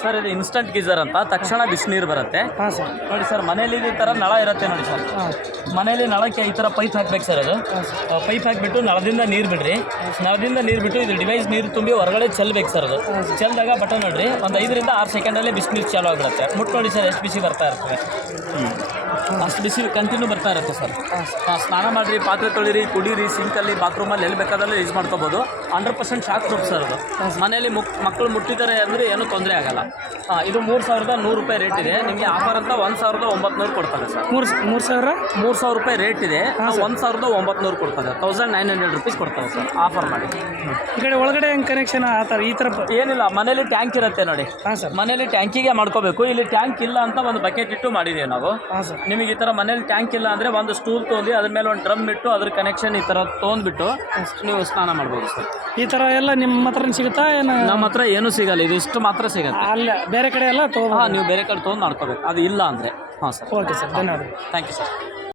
Sir ಇದು instant geyser ಅಂತ. ತಕ್ಷಣ ಬಿಸಿನೀರು ಬರುತ್ತೆ. ಹಾಂ ಸರ್. ನೋಡಿ ಸರ್ ಮನೇಲಿ ಈ ಥರ ನಳ ಇರುತ್ತೆ ನೋಡಿ ಸರ್. ಮನೇಲಿ ನಳಕ್ಕೆ ಈ ಥರ ಪೈಪ್ ಹಾಕ್ಬೇಕು ಸರ್ ಅದು. ಪೈಪ್ ಹಾಕಿಬಿಟ್ಟು ನಳದಿಂದ ನೀರು ಬಿಡ್ರಿ. ನಳದಿಂದ ನೀರು ಬಿಟ್ಟು ಇದು ಡಿವೈಸ್ ನೀರು ತುಂಬಿ ಹೊರಗಡೆ ಚೆಲ್ಬೇಕು ಸರ್ ಅದು. ಚೆಲ್ದಾಗ ಬಟನ್ ನೋಡ್ರಿ ಒಂದು ಐದರಿಂದ ಆರು ಸೆಕೆಂಡಲ್ಲೇ ಬಿಸಿನೀರು ಚಾಲು ಆಗಿಬಿಡುತ್ತೆ. ಮುಟ್ಟು ನೋಡಿ ಸರ್ ಎಷ್ಟು ಬಿಸಿ ಬರ್ತಾ ಇರ್ತದೆ. ಅಷ್ಟು ಬಿಸಿ ಕಂಟಿನ್ಯೂ ಬರ್ತಾ ಇರುತ್ತೆ ಸರ್. ಹಾಂ ಸ್ನಾನ ಮಾಡಿರಿ ಪಾತ್ರೆ ತೊಳಿರಿ ಕುಡೀರಿ ಸಿಂಕಲ್ಲಿ ಬಾತ್ರೂಮಲ್ಲಿ ಎಲ್ಲಿ ಬೇಕಾದಲ್ಲಿ ಯೂಸ್ ಮಾಡ್ಕೋಬೋದು. Hundred percent shock proof sir ಅದು. ಮನೇಲಿ ಮುಕ್ ಮಕ್ಕಳು ಮುಟ್ಟಿದ್ದಾರೆ ಅಂದರೆ ಏನೂ ತೊಂದರೆ ಆಗಲ್ಲ. ಹಾಂ ಇದು ಮೂರು ಸಾವಿರದ ನೂರು ರೂಪಾಯಿ ರೇಟ್ ಇದೆ. ನಿಮಗೆ ಆಫರ್ ಅಂತ ಒಂದು ಸಾವಿರದ ಒಂಬತ್ತು ಕೊಡ್ತಾರೆ ಸರ್. ಮೂರು ಮೂರು ಸಾವಿರ? ಮೂರು ಸಾವಿರ ರೂಪಾಯಿ ರೇಟ್ ಇದೆ. ಒಂದು ಸಾವಿರದ ಒಂಬತ್ತು ಕೊಡ್ತಾರೆ. ತೌಸಂಡ್ ನೈನ್ ಹಂಡ್ರೆಡ್ ರುಪೀಸ್ ಕೊಡ್ತಾರೆ ಸರ್ ಆಫರ್ ಮಾಡಿ. ಈ ಕಡೆ ಒಳಗಡೆ ಹೆಂಗೆ ಕನೆಕ್ಷನ್ ಆ ಥರ ಈ ಥರ ಏನಿಲ್ಲ ಮನೇಲಿ ಟ್ಯಾಂಕ್ ಇರುತ್ತೆ ನೋಡಿ. ಹಾಂ ಸರ್. ಮನೇಲಿ ಟ್ಯಾಂಕಿಗೆ ಮಾಡ್ಕೋಬೇಕು. ಇಲ್ಲಿ ಟ್ಯಾಂಕ್ ಇಲ್ಲ ಅಂತ ಒಂದು ಬಕೆಟ್ ಇಟ್ಟು ಮಾಡಿದ್ದೀವಿ ನಾವು. ಹಾಂ ಸರ್. ನಿಮಗೆ ಈ ಥರ ಮನೇಲಿ ಟ್ಯಾಂಕ್ ಇಲ್ಲ ಅಂದರೆ ಒಂದು ಸ್ಟೂಲ್ ತೊಗೊಂಡು ಅದ್ರ ಮೇಲೆ ಒಂದು ಡ್ರಮ್ ಇಟ್ಟು ಅದ್ರ ಕನೆಕ್ಷನ್ ಈ ಥರ ತೊಗೊಂಡ್ಬಿಟ್ಟು ನೀವು ಸ್ನಾನ ಮಾಡ್ಬೋದು ಸರ್. ಈ ಥರ ಎಲ್ಲ ನಿಮ್ಮ ಹತ್ರ ಸಿಗುತ್ತಾ? ಏನು ನಮ್ಮ ಹತ್ರ ಏನೂ ಸಿಗಲ್ಲ. ಇದು ಇಷ್ಟು ಮಾತ್ರ ಸಿಗತ್ತೆ. ಅಲ್ಲ ಬೇರೆ ಕಡೆ ಎಲ್ಲ ತೊಗೊಂಡು ಹಾಂ ನೀವು ಬೇರೆ ಕಡೆ ತೊಗೊಂಡು ಮಾಡ್ಕೋಬೇಕು. ಅದು ಇಲ್ಲ ಅಂದರೆ. ಹಾಂ ಸರ್. Okay sir. ಧನ್ಯವಾದ ಥ್ಯಾಂಕ್ ಯು ಸರ್